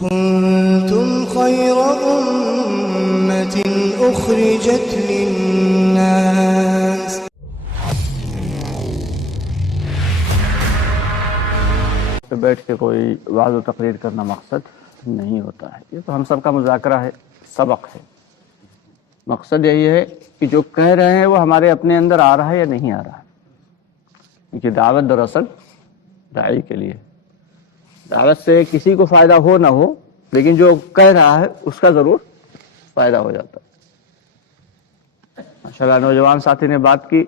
كنتم خير أمة أخرجت للناس بیٹھ کے کوئی وعظ و تقریر کرنا مقصد نہیں ہوتا ہے. یہ تو ہم سب کا مذاکرہ ہے، سبق ہے. مقصد یہی ہے کہ جو کہہ رہے ہیں وہ ہمارے اپنے اندر آ رہا ہے یا نہیں آ رہا. کیونکہ دعوت دراصل داعی کے لیے، دعوت سے کسی کو فائدہ ہو نہ ہو، لیکن جو کہہ رہا ہے اس کا ضرور فائدہ ہو جاتا ہے. ماشاءاللہ نوجوان ساتھی نے بات کی،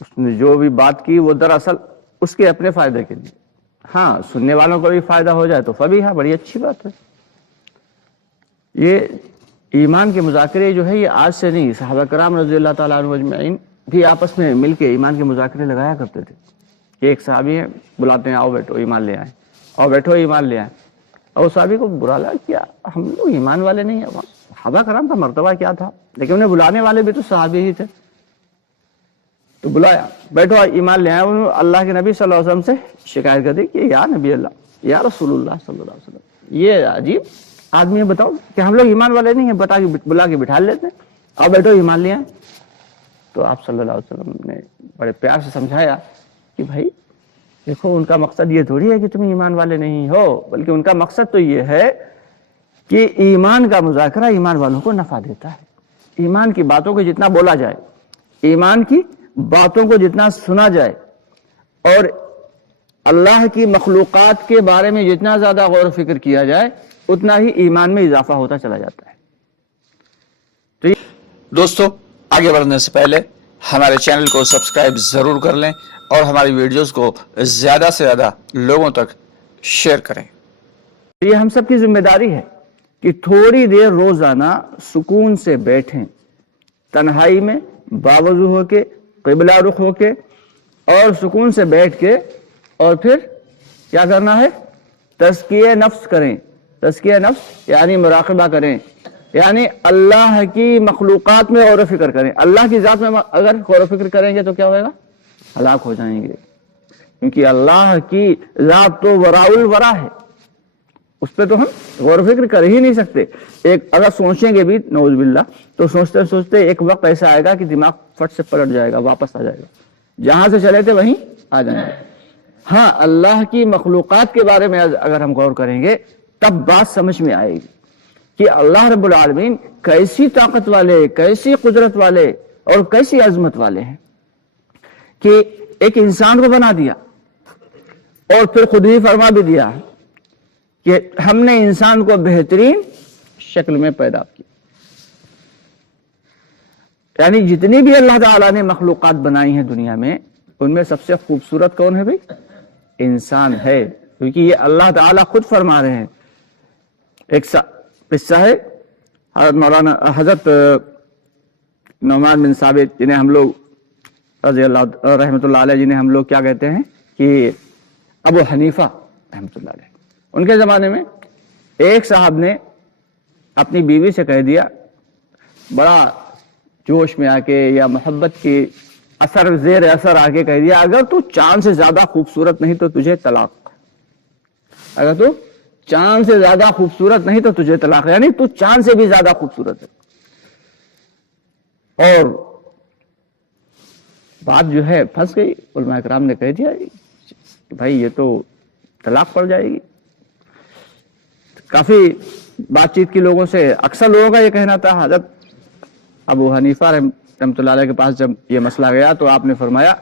اس نے جو بھی بات کی وہ دراصل اس کے اپنے فائدے کے لیے. ہاں سننے والوں کو بھی فائدہ ہو جائے تو فبیہا، بڑی اچھی بات ہے. یہ ایمان کے مذاکرے جو ہے یہ آج سے نہیں، صحابہ کرام رضی اللہ تعالیٰ عنہ اجمعین بھی آپس میں مل کے ایمان کے مذاکرے لگایا کرتے تھے. ایک صحابی ہیں، بلاتے ہیں آؤ بیٹھو ایمان لے آئیں، آؤ بیٹھو ایمان لے آئیں. اور صحابی کو برا لگا کیا ہم لوگ ایمان والے نہیں ہیں. صحابہ کرام کا مرتبہ کیا تھا، لیکن انہیں بلانے والے بھی تو صحابی ہی تھے. تو بلایا، بیٹھو ایمان لے آئے. انہوں نے اللہ کے نبی صلی اللہ علیہ وسلم سے شکایت کر دی کہ یا نبی اللہ، یا رسول اللہ صلی اللہ علیہ وسلم، یہ عجیب آدمی ہے، بتاؤ کہ ہم لوگ ایمان والے نہیں ہیں، بلا کے بٹھا لیتے ہیں، اور بیٹھو ایمان لے آئیں. تو آپ صلی اللہ علیہ وسلم نے بڑے پیار سے سمجھایا کہ بھائی دیکھو ان کا مقصد یہ تھوڑی ہے کہ تم ایمان والے نہیں ہو، بلکہ ان کا مقصد تو یہ ہے کہ ایمان کا مذاکرہ ایمان والوں کو نفع دیتا ہے. ایمان کی باتوں کو جتنا بولا جائے، ایمان کی باتوں کو جتنا سنا جائے، اور اللہ کی مخلوقات کے بارے میں جتنا زیادہ غور و فکر کیا جائے، اتنا ہی ایمان میں اضافہ ہوتا چلا جاتا ہے. دوستو آگے بڑھنے سے پہلے ہمارے چینل کو سبسکرائب ضرور کر لیں اور ہماری ویڈیوز کو زیادہ سے زیادہ لوگوں تک شیئر کریں. یہ ہم سب کی ذمہ داری ہے کہ تھوڑی دیر روزانہ سکون سے بیٹھیں، تنہائی میں باوضو ہو کے، قبلہ رخ ہو کے، اور سکون سے بیٹھ کے، اور پھر کیا کرنا ہے؟ تزکیہ نفس کریں. تزکیہ نفس یعنی مراقبہ کریں، یعنی اللہ کی مخلوقات میں غور و فکر کریں. اللہ کی ذات میں اگر غور و فکر کریں گے تو کیا ہوئے گا؟ ہلاک ہو جائیں گے. کیونکہ اللہ کی ذات تو وراء الورا ہے، اس پہ تو ہم غور و فکر کر ہی نہیں سکتے. ایک اگر سوچیں گے بھی نعوذ باللہ تو سوچتے سوچتے ایک وقت ایسا آئے گا کہ دماغ فٹ سے پلٹ جائے گا، واپس آ جائے گا، جہاں سے چلے تھے وہیں آ جائیں گے. ہاں اللہ کی مخلوقات کے بارے میں اگر ہم غور کریں گے تب بات سمجھ میں آئے گی کہ اللہ رب العالمین کیسی طاقت والے، کیسی قدرت والے اور کیسی عظمت والے ہیں کہ ایک انسان کو بنا دیا اور پھر خود ہی فرما بھی دیا کہ ہم نے انسان کو بہترین شکل میں پیدا کیا. یعنی جتنی بھی اللہ تعالیٰ نے مخلوقات بنائی ہیں دنیا میں، ان میں سب سے خوبصورت کون ہے بھائی؟ انسان ہے. کیونکہ یہ اللہ تعالیٰ خود فرما رہے ہیں. ایک قصہ ہے حضرت نعمان بن ثابت، جنہیں ہم لوگ رضی اللہ رحمۃ اللہ علیہ، جنہیں ہم لوگ کیا کہتے ہیں کہ ابو حنیفہ رحمۃ اللہ علیہ. ان کے زمانے میں ایک صاحب نے اپنی بیوی سے کہہ دیا، بڑا جوش میں آ کے یا محبت کی زیر اثر آ کے کہہ دیا، اگر تو چاند سے زیادہ خوبصورت نہیں تو تجھے طلاق. اگر تو چاند سے زیادہ خوبصورت نہیں تو تجھے طلاق، یعنی تو چاند سے بھی زیادہ خوبصورت ہے. اور بات جو ہے پھنس گئی. علماء کرام نے کہہ دیا کہ بھائی یہ تو طلاق پڑ جائے گی. کافی بات چیت کی لوگوں سے، اکثر لوگوں کا یہ کہنا تھا. حضرت ابو حنیفہ رحمۃ اللہ علیہ کے پاس جب یہ مسئلہ گیا تو آپ نے فرمایا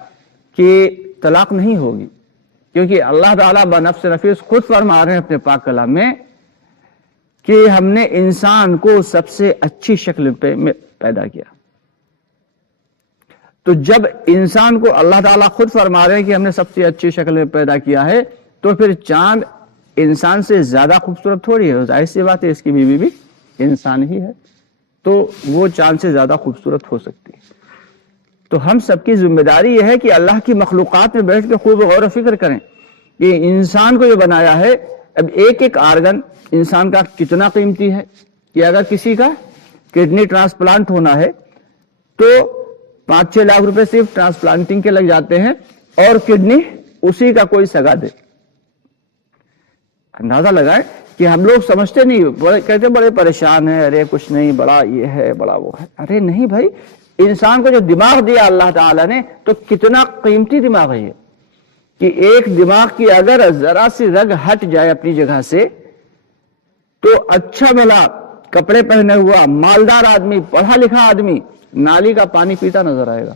کہ طلاق نہیں ہوگی، کیونکہ اللہ تعالیٰ بنفس نفیس خود فرما رہے ہیں اپنے پاک کلام میں کہ ہم نے انسان کو سب سے اچھی شکل پہ پیدا کیا. تو جب انسان کو اللہ تعالیٰ خود فرما رہے ہیں کہ ہم نے سب سے اچھی شکل میں پیدا کیا ہے، تو پھر چاند انسان سے زیادہ خوبصورت تھوڑی ہے. ظاہر سی بات ہے اس کی بیوی بھی انسان ہی ہے، تو وہ چاند سے زیادہ خوبصورت ہو سکتی ہے. تو ہم سب کی ذمہ داری یہ ہے کہ اللہ کی مخلوقات میں بیٹھ کے خوب غور و فکر کریں کہ انسان کو یہ بنایا ہے. اب ایک ایک آرگن انسان کا کتنا قیمتی ہے کہ اگر کسی کا کڈنی ٹرانسپلانٹ ہونا ہے تو 5-6 لاکھ روپے صرف ٹرانسپلانٹنگ کے لگ جاتے ہیں، اور کڈنی اسی کا کوئی سگا دے. اندازہ لگائیں کہ ہم لوگ سمجھتے نہیں، کہتے بڑے پریشان ہیں، ارے کچھ نہیں، بڑا یہ ہے، بڑا وہ ہے. ارے نہیں بھائی، انسان کو جو دماغ دیا اللہ تعالیٰ نے تو کتنا قیمتی دماغ ہے یہ، کہ ایک دماغ کی اگر ذرا سی رگ ہٹ جائے اپنی جگہ سے تو اچھا بھلا کپڑے پہنے ہوا مالدار آدمی، پڑھا لکھا آدمی نالی کا پانی پیتا نظر آئے گا.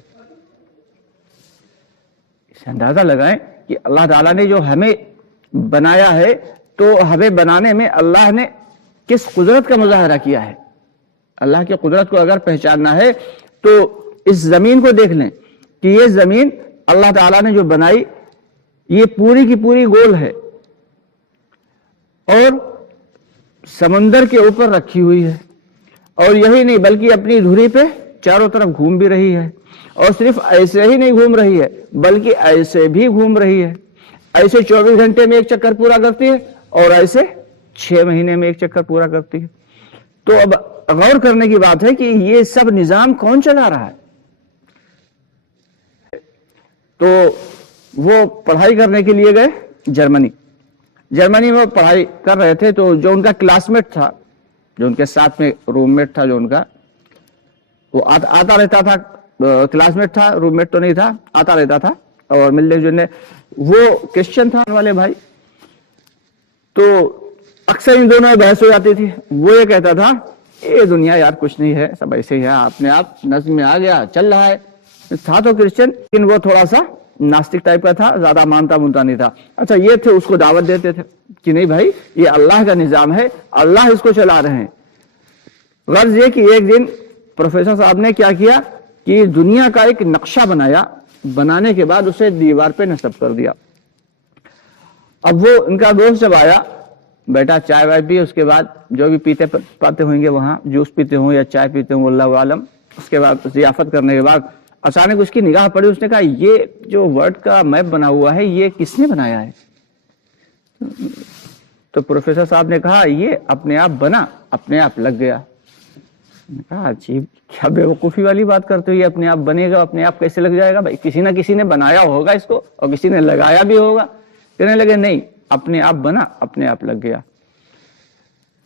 اس اندازہ لگائیں کہ اللہ تعالیٰ نے جو ہمیں بنایا ہے تو ہمیں بنانے میں اللہ نے کس قدرت کا مظاہرہ کیا ہے. اللہ کی قدرت کو اگر پہچاننا ہے تو اس زمین کو دیکھ لیں کہ یہ زمین اللہ تعالیٰ نے جو بنائی یہ پوری کی پوری گول ہے اور سمندر کے اوپر رکھی ہوئی ہے، اور یہی نہیں بلکہ اپنی دھری پہ چاروں طرف گھوم بھی رہی ہے، اور صرف ایسے ہی نہیں گھوم رہی ہے بلکہ ایسے بھی گھوم رہی ہے. ایسے 24 گھنٹے میں ایک چکر پورا کرتی ہے اور ایسے 6 مہینے میں ایک چکر پورا کرتی ہے. تو اب غور کرنے کی بات ہے کہ یہ سب نظام کون چلا رہا ہے. تو وہ پڑھائی کرنے کے لیے گئے جرمنی میں پڑھائی کر رہے تھے. تو جو ان کا کلاس میٹ تھا، جو ان کے ساتھ میں روم میٹ تھا، جو ان کا وہ آتا رہتا تھا، کلاس میٹ تھا، روم میٹ تو نہیں تھا، آتا رہتا تھا اور ملنے جلنے، وہ کرسچن تھا والے بھائی. تو اکثر ان دونوں میں بحث ہو جاتی تھی. وہ یہ کہتا تھا یہ دنیا یار کچھ نہیں ہے، سب ایسے ہی ہے، اپنے آپ نظم میں آ گیا، چل رہا ہے. تھا تو کرسچن لیکن وہ تھوڑا سا ناستک ٹائپ کا تھا، زیادہ مانتا نہیں تھا. اچھا یہ تھے، اس کو دعوت دیتے تھے کہ نہیں بھائی یہ اللہ کا نظام ہے، اللہ اس کو چلا رہے ہیں. غرض یہ کہ ایک دن پروفیسر صاحب نے کیا کیا کہ دنیا کا ایک نقشہ بنایا، بنانے کے بعد اسے دیوار پہ نصب کر دیا. اب وہ ان کا دوست جب آیا، بیٹا چائے وائے پی، اس کے بعد جو بھی پیتے پاتے ہوئیں گے وہاں، جوس پیتے ہوں یا چائے پیتے ہوں اللہ عالم، اس کے بعد ضیافت کرنے کے بعد اچانک اس کی نگاہ پڑی. اس نے کہا یہ جو ورڈ کا میپ بنا ہوا ہے یہ کس نے بنایا ہے؟ تو پروفیسر صاحب نے کہا یہ اپنے آپ بنا، اپنے آپ لگ گیا. کہا عجیب، کیا بے وقوفی والی بات کرتے ہو، یہ اپنے آپ بنے گا، اپنے آپ کیسے لگ جائے گا؟ بھائی کسی نہ کسی نے بنایا ہوگا اس کو اور کسی نے لگایا بھی ہوگا. کہنے لگے نہیں، اپنے آپ بنا، اپنے آپ لگ گیا.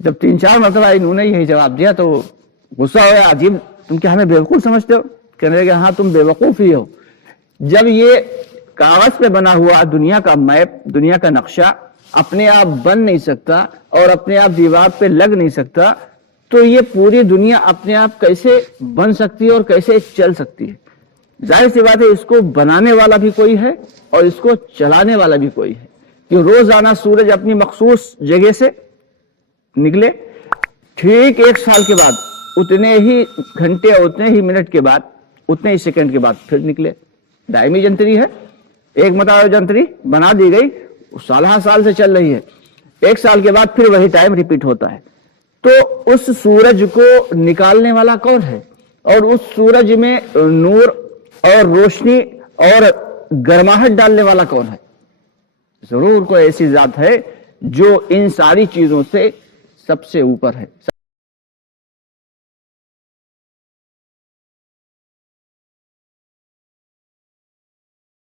جب 3-4 مرتبہ انہوں نے یہی جواب دیا تو غصہ ہوا، عجیب تم کیا ہمیں بیوقوف سمجھتے ہو؟ کہنے لگے ہاں تم بیوقوف ہی ہو. جب یہ کاغذ پہ بنا ہوا دنیا کا میپ، دنیا کا نقشہ اپنے آپ بن نہیں سکتا اور اپنے آپ دیوار پہ لگ نہیں سکتا تو یہ پوری دنیا اپنے آپ کیسے بن سکتی ہے اور کیسے چل سکتی ہے؟ ظاہر سی بات ہے اس کو بنانے والا بھی کوئی ہے اور اس کو چلانے والا بھی کوئی ہے. کہ روزانہ سورج اپنی مخصوص جگہ سے نکلے، ٹھیک 1 سال کے بعد اتنے ہی گھنٹے، اتنے ہی منٹ کے بعد، اتنے ہی سیکنڈ کے بعد پھر نکلے. دائمی جنتری ہے، ایک مرتبہ جنتری بنا دی گئی، سالہ سال سے چل رہی ہے، 1 سال کے بعد پھر وہی ٹائم ریپیٹ ہوتا ہے. تو اس سورج کو نکالنے والا کون ہے؟ اور اس سورج میں نور اور روشنی اور گرماہٹ ڈالنے والا کون ہے؟ ضرور کوئی ایسی ذات ہے جو ان ساری چیزوں سے سب سے اوپر ہے.